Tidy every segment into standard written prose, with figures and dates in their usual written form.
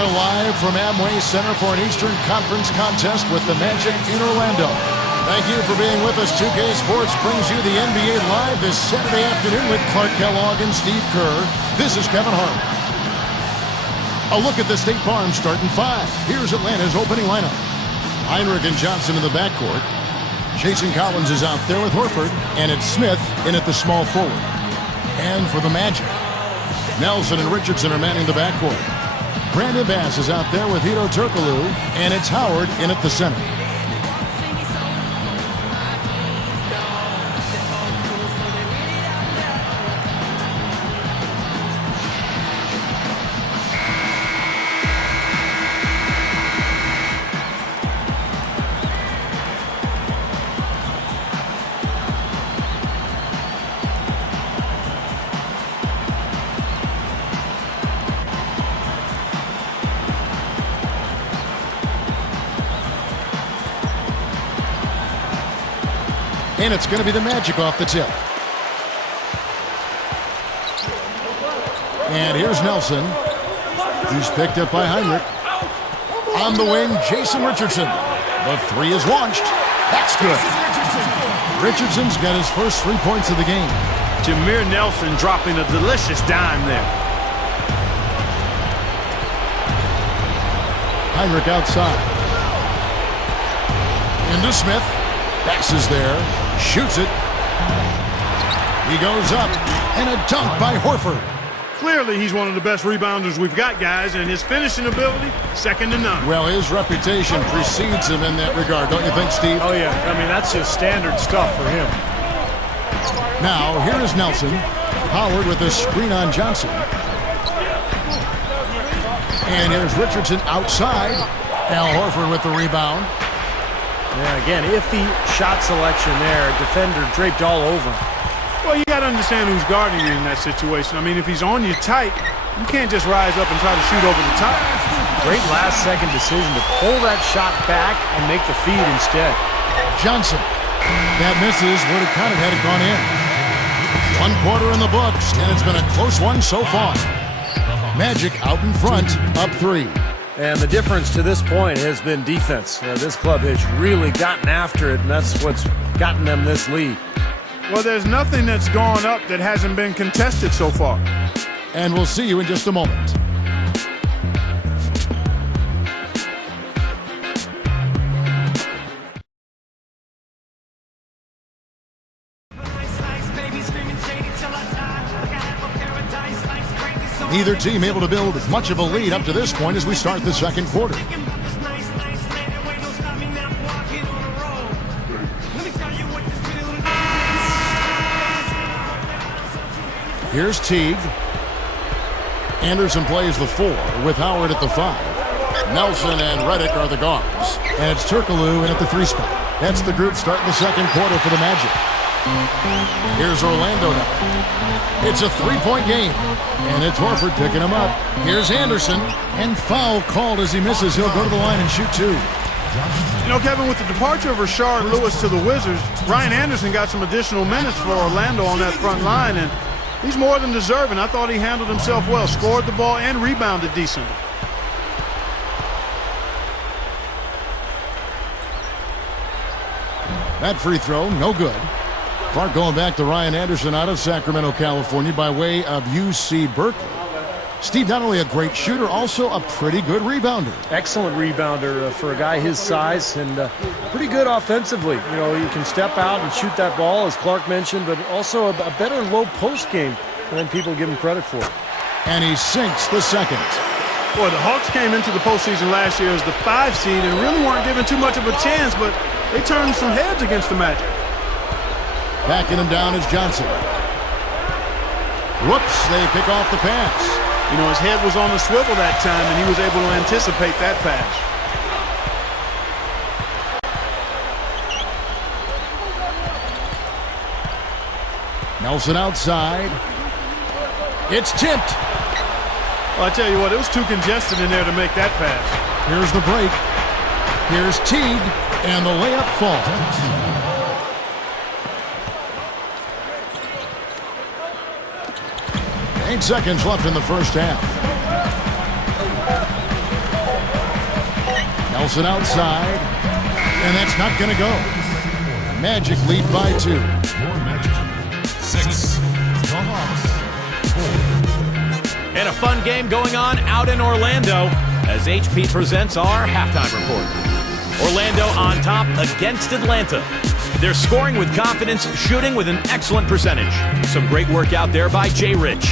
are live from Amway Center for an Eastern Conference contest with the Magic in Orlando. Thank you for being with us. 2K Sports brings you the NBA live this Saturday afternoon with Clark Kellogg and Steve Kerr. This is Kevin Harlan. A look at the State Farm starting five. Here's Atlanta's opening lineup. Heinrich and Johnson in the backcourt. Jason Collins is out there with Horford, and it's Smith in at the small forward. And for the Magic, Nelson and Richardson are manning the backcourt. Brandon Bass is out there with Hedo Turkoglu, and it's Howard in at the center. And it's going to be the Magic off the tip. And here's Nelson. He's picked up by Heinrich. On the wing, Jason Richardson. The three is launched. That's good. Richardson's got his first 3 points of the game. Jameer Nelson dropping a delicious dime there. Heinrich outside. Into Smith. Passes there. Shoots it. He goes up. And a dunk by Horford. Clearly, he's one of the best rebounders we've got, guys, and his finishing ability, second to none. Well, his reputation precedes him in that regard, don't you think, Steve? Oh, yeah. I mean, that's just standard stuff for him. Now, here is Nelson. Howard with a screen on Johnson. And here's Richardson outside. Al Horford with the rebound. Yeah, again, iffy shot selection there. Defender draped all over. Well, you got to understand who's guarding you in that situation. I mean, if he's on you tight, you can't just rise up and try to shoot over the top. Great last-second decision to pull that shot back and make the feed instead. Johnson. That misses. Would have kind of had it gone in. 1 quarter in the books, and it's been a close one so far. Magic out in front, up 3. And the difference to this point has been defense. This club has really gotten after it, and that's what's gotten them this lead. Well, there's nothing that's gone up that hasn't been contested so far. And we'll see you in just a moment. Neither team able to build much of a lead up to this point as we start the second quarter. Here's Teague. Anderson plays the 4 with Howard at the 5. Nelson and Redick are the guards. And it's Turkoglu in at the 3 spot. That's the group starting the second quarter for the Magic. Here's Orlando now. It's a 3-point game. And it's Horford picking him up. Here's Anderson. And foul called as he misses. He'll go to the line and shoot 2. You know, Kevin, with the departure of Rashard Lewis to the Wizards, Ryan Anderson got some additional minutes for Orlando on that front line, and he's more than deserving. I thought he handled himself well, scored the ball and rebounded decently. That free throw, no good. Clark going back to Ryan Anderson out of Sacramento, California by way of UC Berkeley. Steve, not only a great shooter, also a pretty good rebounder. Excellent rebounder for a guy his size, and pretty good offensively. You know, he can step out and shoot that ball, as Clark mentioned, but also a better low post game than people give him credit for. And he sinks the second. Boy, the Hawks came into the postseason last year as the 5 seed and really weren't given too much of a chance, but they turned some heads against the Magic. Backing him down is Johnson. Whoops, they pick off the pass. You know, his head was on the swivel that time, and he was able to anticipate that pass. Nelson outside. It's tipped. Well, I tell you what, it was too congested in there to make that pass. Here's the break. Here's Teague, and the layup falls. 8 seconds left in the first half. Nelson outside, and that's not going to go. Magic lead by 2. And a fun game going on out in Orlando as HP presents our halftime report. Orlando on top against Atlanta. They're scoring with confidence, shooting with an excellent percentage. Some great work out there by Jay Rich.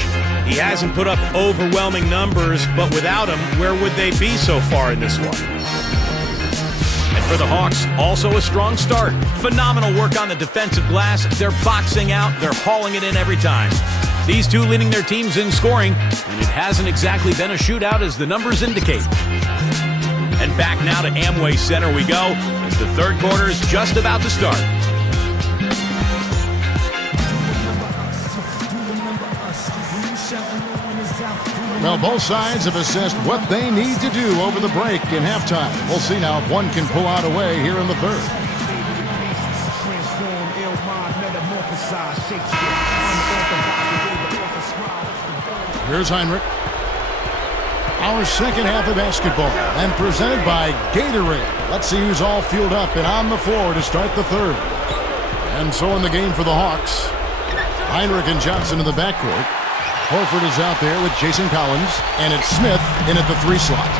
He hasn't put up overwhelming numbers, but without him, where would they be so far in this one? And for the Hawks, also a strong start. Phenomenal work on the defensive glass. They're boxing out. They're hauling it in every time. These two leading their teams in scoring, and it hasn't exactly been a shootout as the numbers indicate. And back now to Amway Center we go as the third quarter is just about to start. Well, both sides have assessed what they need to do over the break in halftime. We'll see now if one can pull out a way here in the third. Here's Heinrich. Our second half of basketball, and presented by Gatorade. Let's see who's all fueled up and on the floor to start the third. And so in the game for the Hawks, Heinrich and Johnson in the backcourt. Horford is out there with Jason Collins, and it's Smith in at the 3 slot.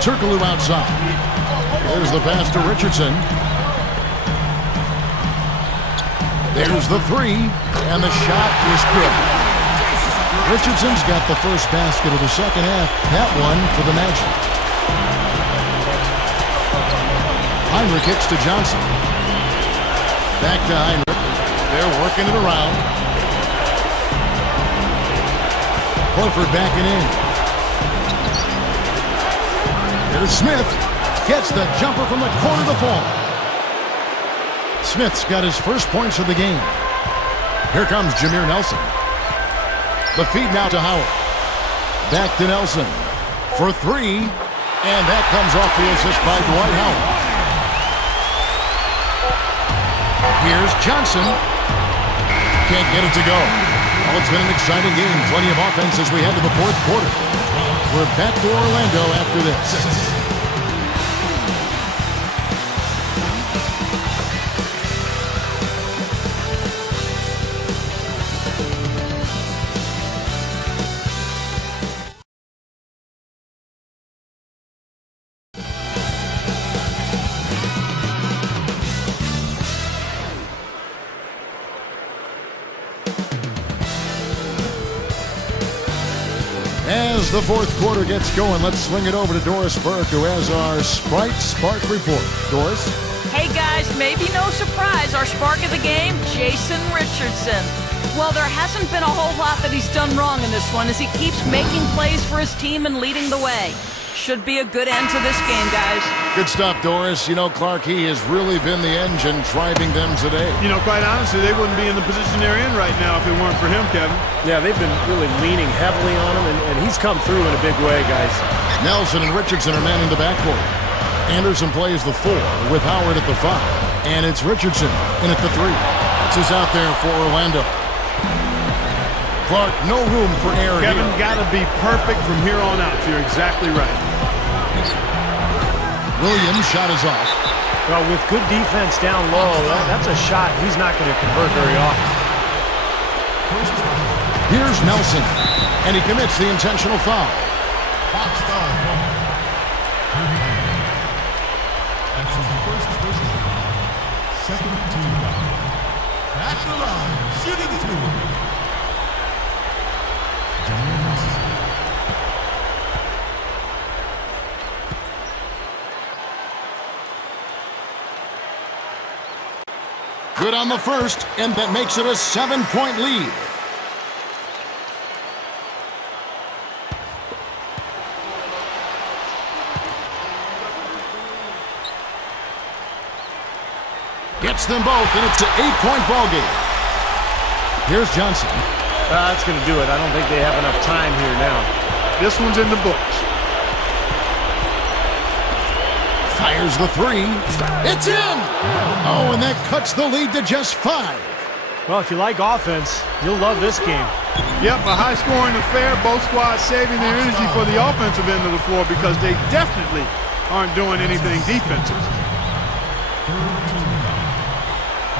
Turkoglu outside. There's the pass to Richardson. There's the 3, and the shot is good. Richardson's got the first basket of the second half. That one for the Magic. Heinrich hits to Johnson. Back to Heinrich. They're working it around. Horford backing in. Here's Smith. Gets the jumper from the corner of the floor. Smith's got his first points of the game. Here comes Jameer Nelson. The feed now to Howard. Back to Nelson for 3. And that comes off the assist by Dwight Howard. Here's Johnson. Can't get it to go. Well, it's been an exciting game. Plenty of offense as we head to the fourth quarter. We're back to Orlando after this. As the fourth quarter gets going, let's swing it over to Doris Burke, who has our Sprite Spark report. Doris? Hey guys, maybe no surprise, our spark of the game, Jason Richardson. Well, there hasn't been a whole lot that he's done wrong in this one as he keeps making plays for his team and leading the way. Should be a good end to this game, guys. Good stuff, Doris. You know, Clark, he has really been the engine driving them today. You know, quite honestly, they wouldn't be in the position they're in right now if it weren't for him, Kevin. Yeah, they've been really leaning heavily on him, and he's come through in a big way, guys. Nelson and Richardson are manning the backcourt. Anderson plays the 4 with Howard at the 5. And it's Richardson in at the 3. This is out there for Orlando. Clark, no room for error. Kevin, got to be perfect from here on out. You're exactly right. Williams' shot is off. Well, with good defense down low, that's a shot he's not going to convert very often. Here's Nelson, and he commits the intentional foul. Second team foul. At the line, shooting the 2. Good on the first, and that makes it a 7-point lead. Gets them both, and it's an 8-point ball game. Here's Johnson. That's going to do it. I don't think they have enough time here now. This one's in the books. Fires the 3. It's in! Oh, and that cuts the lead to just 5. Well, if you like offense, you'll love this game. Yep, a high-scoring affair. Both squads saving their energy for the offensive end of the floor because they definitely aren't doing anything defensive.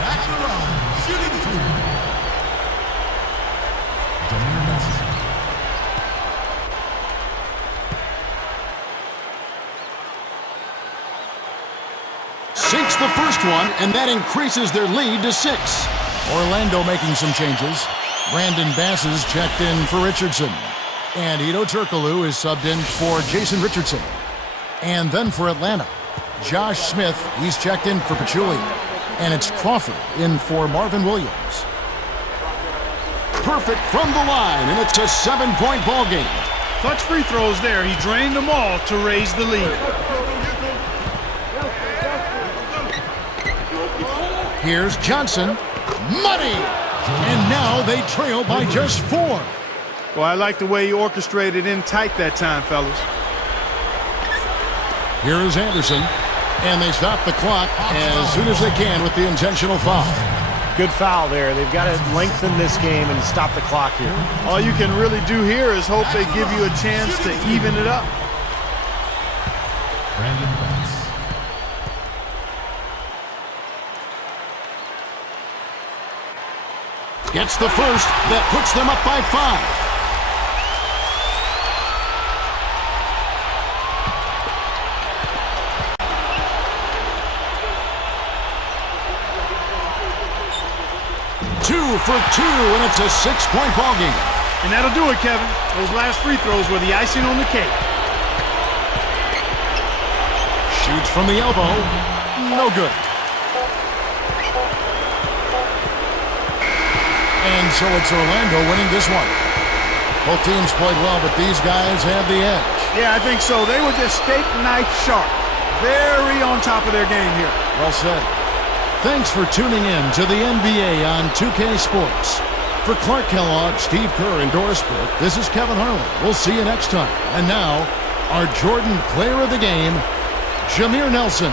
At the line, shooting two. Jameer Nelson. Sinks the first one, and that increases their lead to 6. Orlando making some changes. Brandon Bass is checked in for Richardson. And Ito Turkoglu is subbed in for Jason Richardson. And then for Atlanta, Josh Smith, he's checked in for Pachulia. And it's Crawford in for Marvin Williams. Perfect from the line, and it's a 7-point ball game. Clutch free throws there. He drained them all to raise the lead. Here's Johnson. Money! And now they trail by just 4. Well, I like the way he orchestrated in tight that time, fellas. Here is Anderson. And they stop the clock as soon as they can with the intentional foul. Good foul there. They've got to lengthen this game and stop the clock here. All you can really do here is hope they give you a chance to even it up. Brandon Bass. Gets the first. That puts them up by 5. Two for 2, and it's a 6-point ball game. And that'll do it, Kevin. Those last free throws were the icing on the cake. Shoots from the elbow. No good. And so it's Orlando winning this one. Both teams played well, but these guys had the edge. Yeah, I think so. They were just steak knife sharp. Very on top of their game here. Well said. Thanks for tuning in to the NBA on 2K Sports. For Clark Kellogg, Steve Kerr, and Doris Burke, this is Kevin Harlan. We'll see you next time. And now, our Jordan Player of the Game, Jameer Nelson.